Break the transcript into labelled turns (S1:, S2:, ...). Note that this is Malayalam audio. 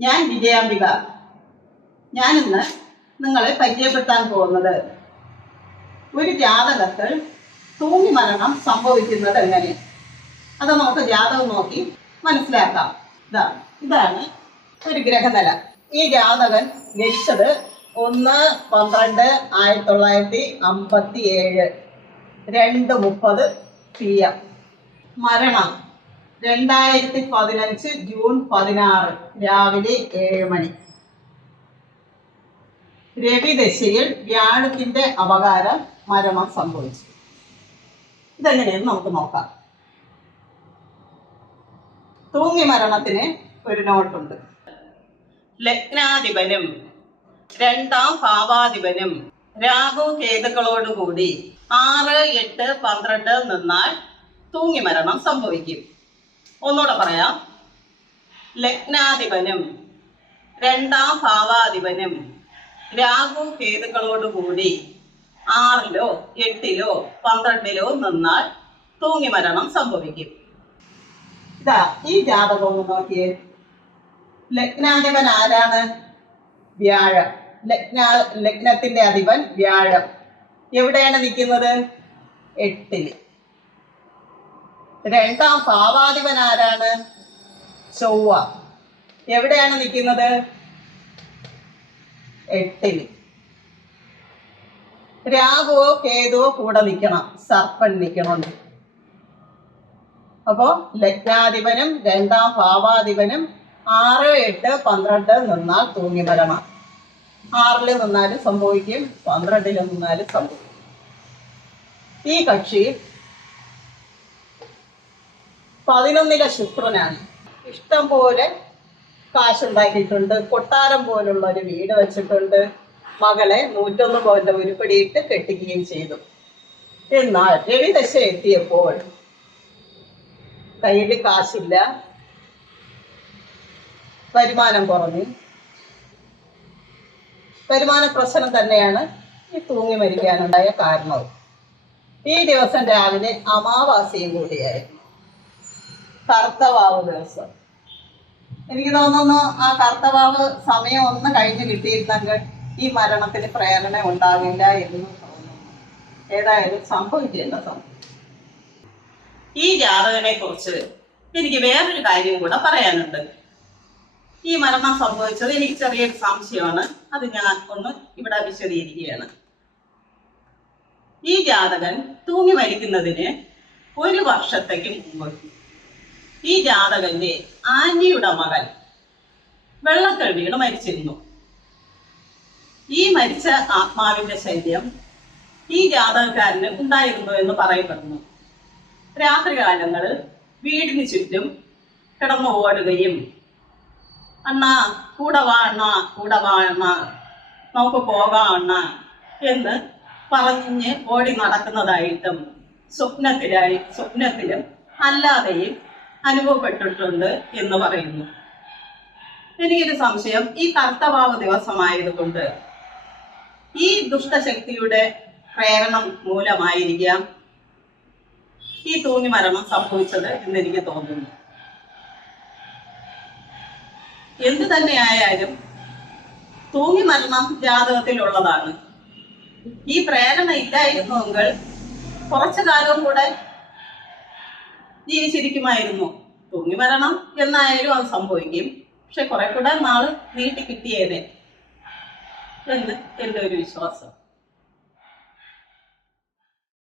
S1: ഞാൻ വിജയാംബിക. ഞാനിന്ന് നിങ്ങളെ പരിചയപ്പെടുത്താൻ പോകുന്നത്. ഒരു ജാതകത്തിൽ തൂങ്ങി മരണം സംഭവിക്കുന്നത് എങ്ങനെ? അത് നമുക്ക് ജാതകം നോക്കി മനസ്സിലാക്കാം. ഇതാ ഇതാണ് ഒരു ഗ്രഹനില. ഈ ജാതകൻ ജനിച്ചത് ഒന്ന് പന്ത്രണ്ട് ആയിരത്തി തൊള്ളായിരത്തി അമ്പത്തി ഏഴ് രണ്ട് മുപ്പത് പി എം. മരണം. രണ്ടായിരത്തി പതിനഞ്ച് ജൂൺ പതിനാറ് രാവിലെ ഏഴ് മണി. രവിദശയിൽ വ്യാഴത്തിന്റെ അപകാരം മരണം സംഭവിച്ചു. ഇതെങ്ങനെയെന്ന് നമുക്ക് നോക്കാം. തൂങ്ങി മരണത്തിന് ഒരു നോട്ടുണ്ട്. ലഗ്നാധിപനും രണ്ടാം ഭാവാധിപനും രാഹു കേതുക്കളോടുകൂടി ആറ് എട്ട് പന്ത്രണ്ട് നിന്നാൽ തൂങ്ങി മരണം സംഭവിക്കും. ഒന്നുകൂടെ പറയാം. ലഗ്നാധിപനും രണ്ടാം ഭാവാധിപനും രാഹു കേതുക്കളോടുകൂടി ആറിലോ എട്ടിലോ പന്ത്രണ്ടിലോ നിന്നാൽ തൂങ്ങി മരണം സംഭവിക്കും. ഇതാ ഈ ജാതകം ഒന്ന് നോക്കിയേ. ലഗ്നാധിപൻ ആരാണ്? വ്യാഴം. ലഗ്ന ലഗ്നത്തിന്റെ അധിപൻ വ്യാഴം. എവിടെയാണ് നിൽക്കുന്നത്? എട്ടിൽ. രണ്ടാം ഭാവാധിപൻ ആരാണ് ചൊവ്വ. എവിടെയാണ് നിൽക്കുന്നത്? എട്ടിൽ രാഹുവോ കേതുവോ കൂടെ നിൽക്കണം. സർപ്പൻ നിൽക്കണം. അപ്പോ ലഗ്നാധിപനും രണ്ടാം ഭാവാധിപനും ആറ് എട്ട് പന്ത്രണ്ട് നിന്നാൽ തൂങ്ങി വരണം ആറിൽ നിന്നാലും സംഭവിക്കും പന്ത്രണ്ടിൽ നിന്നാലും സംഭവിക്കും. ഈ കക്ഷി പതിനൊന്നിലെ ശുക്രനാണ്. ഇഷ്ടം പോലെ കാശുണ്ടാക്കിയിട്ടുണ്ട്. കൊട്ടാരം പോലുള്ള ഒരു വീട് വെച്ചിട്ടുണ്ട്. മകളെ നൂറ്റൊന്ന് പോയിന്റ് ഉരുപ്പടിയിട്ട് കെട്ടിക്കുകയും ചെയ്തു. എന്നാൽ രവിദശ എത്തിയപ്പോൾ കയ്യിൽ കാശില്ല. വരുമാനം കുറഞ്ഞു. വരുമാന പ്രശ്നം തന്നെയാണ് ഈ തൂങ്ങി മരിക്കാനുണ്ടായ കാരണവും ഈ ദിവസം രാവിലെ അമാവാസിയും കൂടിയായിരുന്നു. കർത്തവാവ് ദിവസം. എനിക്ക് തോന്നുന്നു ആ കർത്തവാവ് സമയം ഒന്ന് കഴിഞ്ഞ് കിട്ടിയിരുന്നെങ്കിൽ ഈ മരണത്തിന് പ്രേരണ ഉണ്ടാവില്ല എന്ന് തോന്നുന്നു. ഏതായാലും സംഭവിച്ചില്ല സംഭവം ഈ ജാതകനെ കുറിച്ച് എനിക്ക് വേറൊരു കാര്യം കൂടെ പറയാനുണ്ട്. ഈ മരണം സംഭവിച്ചത് എനിക്ക് ചെറിയൊരു സംശയമാണ്. അത് ഞാൻ ഒന്ന് ഇവിടെ വിശദീകരിക്കുകയാണ്. ഈ ജാതകൻ തൂങ്ങി മരിക്കുന്നതിന് ഒരു വർഷത്തേക്ക് മുമ്പ് ഈ ജാതകന്റെ ആന്റിയുടെ മകൻ വെള്ളത്തിൽ വീണ് മരിച്ചിരുന്നു. ഈ മരിച്ച ആത്മാവിന്റെ ശല്യം ഈ ജാതകക്കാരന് ഉണ്ടായിരുന്നു എന്ന് പറയപ്പെടുന്നു. രാത്രികാലങ്ങളിൽ വീടിന് ചുറ്റും കിടന്നു ഓടുകയും അണ്ണാ കൂടെ വാ കൂടെ വാ നമുക്ക് പോകാം അണ്ണാ എന്ന് പറഞ്ഞ് ഓടി നടക്കുന്നതായിട്ടും സ്വപ്നത്തിലായി സ്വപ്നത്തിലും അല്ലാതെയും അനുഭവപ്പെട്ടിട്ടുണ്ട് എന്ന് പറയുന്നു. എനിക്കൊരു സംശയം. ഈ കർത്തഭാവ ദിവസമായതുകൊണ്ട് ഈ ദുഷ്ടശക്തിയുടെ പ്രേരണം മൂലമായിരിക്കാം ഈ തൂങ്ങി മരണം സംഭവിച്ചത് എന്ന് എനിക്ക് തോന്നുന്നു. എന്ത് തന്നെയായാലും തൂങ്ങി മരണം ജാതകത്തിലുള്ളതാണ്. ഈ പ്രേരണ ഇല്ലായിരുന്നുവെങ്കിൽ കുറച്ചു കാലം കൂടെ ജീവിച്ചിരിക്കുമായിരുന്നു. തൂങ്ങി വരണം എന്നായാലും അത് സംഭവിക്കും. പക്ഷെ കുറെ കൂടെ നാൾ നീട്ടി കിട്ടിയേനെ. എന്ന് എന്റെ ഒരു വിശ്വാസം.